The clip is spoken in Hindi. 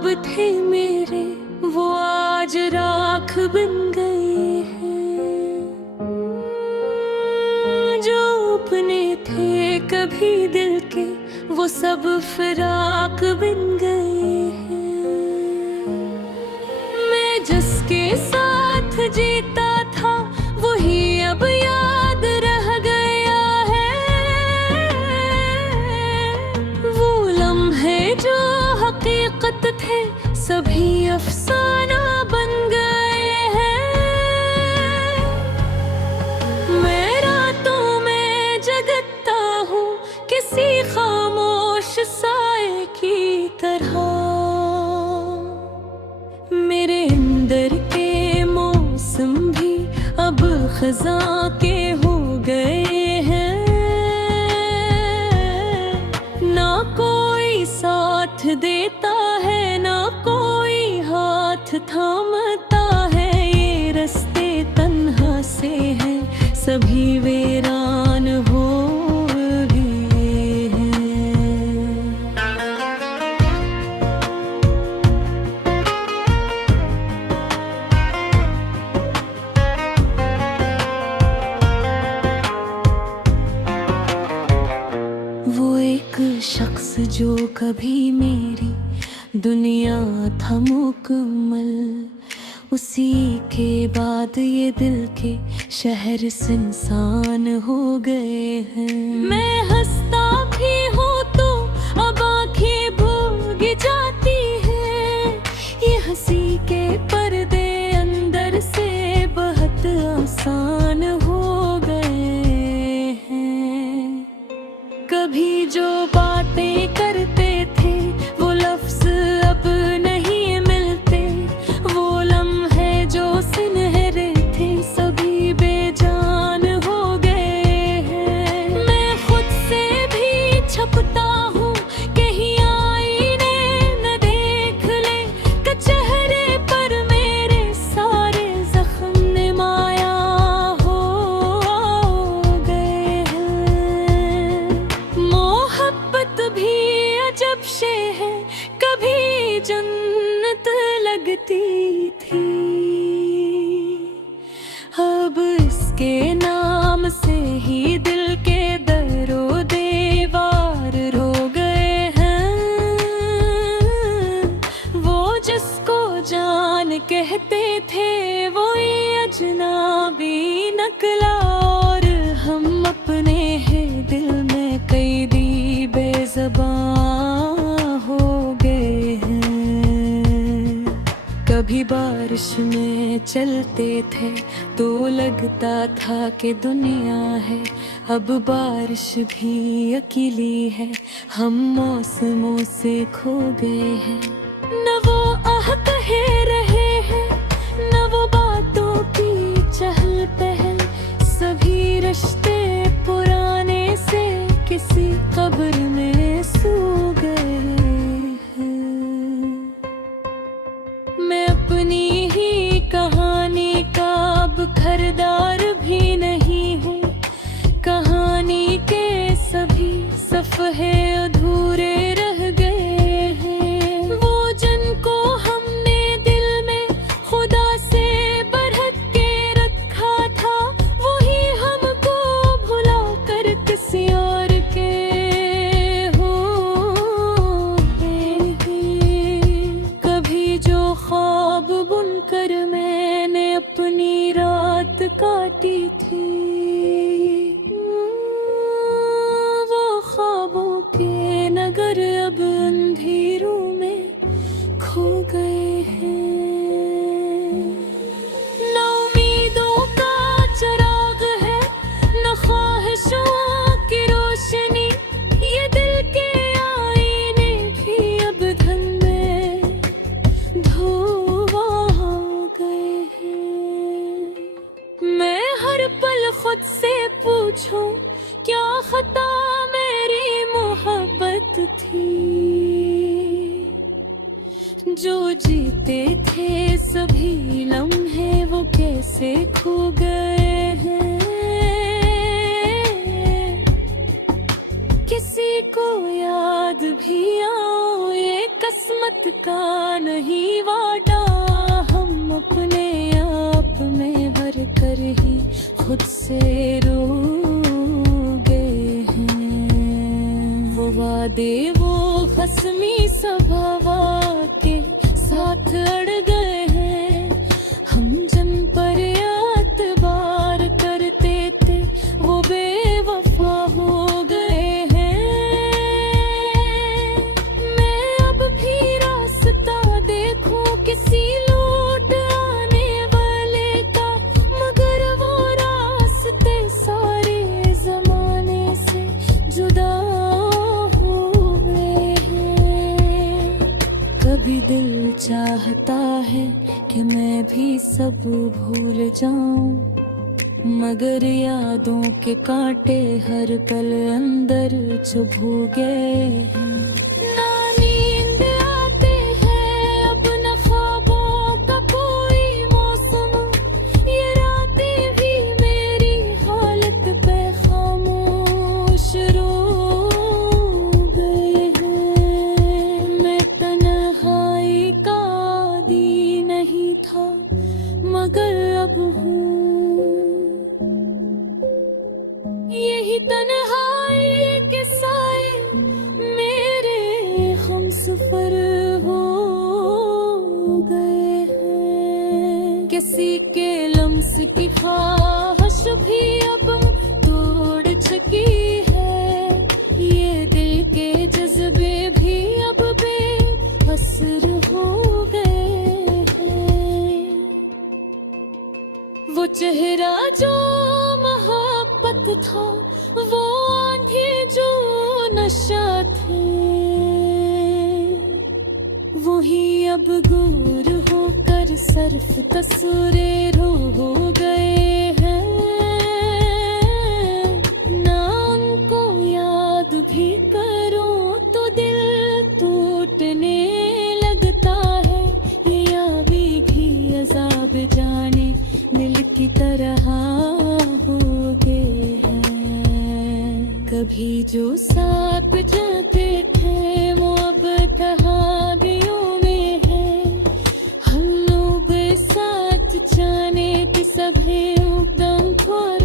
ख्वाब थे मेरे वो आज राख बन गए हैं। जो अपने थे कभी दिल के वो सब फिराक बन गए हैं। मैं जिसके साथ जीता था वही अब याद रह गया है। वो लम्हे जो हकीकत थे सभी अफसाना बन गए हैं। मैं रातों में जगता हूँ किसी खामोश साए की तरह। मेरे अंदर के मौसम भी अब खज़ां के हो गए हैं। ना कोई साथ देता है ना कोई हाथ थामता है। ये रास्ते तन्हा से हैं सभी वीरान हो गए हैं। वो एक शख्स जो कभी मेरी दुनिया था मुकम्मल, उसी के बाद ये दिल के शहर सुनसान हो गए हैं। मैं हंसता भी हूँ तो अब आँखें भूग जाती हैं। ये हंसी के पर्दे अंदर से बहुत आसान हो गए हैं। कभी जो बातें करते थे वो लफ्ज़ अब नहीं मिलते। वो लम्हे जो सुनहरे थे सभी बेजान हो गए हैं। मैं खुद से भी छपता हूँ कहीं आईने न देख ले कि चेहरे पर मेरे सारे जख्म नुमाया हो गए हैं। मोहब्बत भी अजब शे है, कभी जन्नत लगती थी। अब इसके नाम से ही दिल के दरो दीवार रो गए हैं। वो जिसको जान कहते थे वो ये अजनबी निकला। और हम अपने है दिल में कैदी बेज़बान हो गए हैं। कभी बारिश में चलते थे तो लगता था कि दुनिया है, अब बारिश भी अकेली है। हम मौसमों से खो गए हैं। न वो आह कहे रहे हैं न वो बातों की चहल पहल। सभी रिश्ते पुराने से किसी कब्र में सो गए हैं। मैं अपनी ही कहानी का अब खरीदार भी नहीं हूँ। कहानी के सभी सफ़हे अधूरे रह गए हैं। वो जिनको हमने दिल में खुदा से बढ़त के रखा था वही हमको भुला कर किसी और के हो गए हैं। कभी जो ख्वाब बुनकर मैंने अपनी रात काटी थी वो ख्वाबों के नगर अब अंधेरों में खो गए हैं। न उम्मीदों का चिराग है न ख्वाहिशों की रोशनी। ये दिल के आईने भी अब धन में धुआं हो गए हैं। मैं हर पल खुद से पूछूं क्या खता मेरी मोहब्बत थी। जो जीते थे सभी लम्हे वो कैसे खो गए हैं। किसी को याद भी आओ ये किस्मत का नहीं वाटा, हम अपने आप में हर कर ही खुद से रो गए हैं। वो वादे वो खसमी सभावा के साथ अड़ गए हैं। हम जन पर एतबार करते थे वो बेवफा हो गए हैं। मैं अब भी रास्ता देखूं किसी लौट आने वाले का, मगर वो रास्ते सारे जमाने से जुदा हो गए हैं। कभी दिल चाहता है कि मैं भी सब भूल जाऊं, मगर यादों के कांटे हर पल अंदर चुभू गए हैं। ना नींद आते हैं अब न ख्वाबों का कोई मौसम, ये रातें भी मेरी हालत पे खामोश रो गए हैं। मैं तन्हाई का आदी नहीं था, मगर अब हूँ। यही तन्हाई के साए मेरे हमसफर हो गए हैं। किसी के लम्स की ख्वाहिश भी अब तोड़ चुकी है, ये दिल के जज्बे भी अब बेअसर हो गए हैं। वो चेहरा जो मोहब्बत था, वो आंखें जो नशा थे, वही अब दूर होकर सर्फ तस्वीरे रो गए हैं। ना उनको याद भी करूं तो दिल टूटने लगता है, या भी अजाब जाने दिल की तरह हो गए हैं। कभी जो साथ जाते थे वो अब तहादियों में है। हम लोग साथ जाने की सभी उम्मीद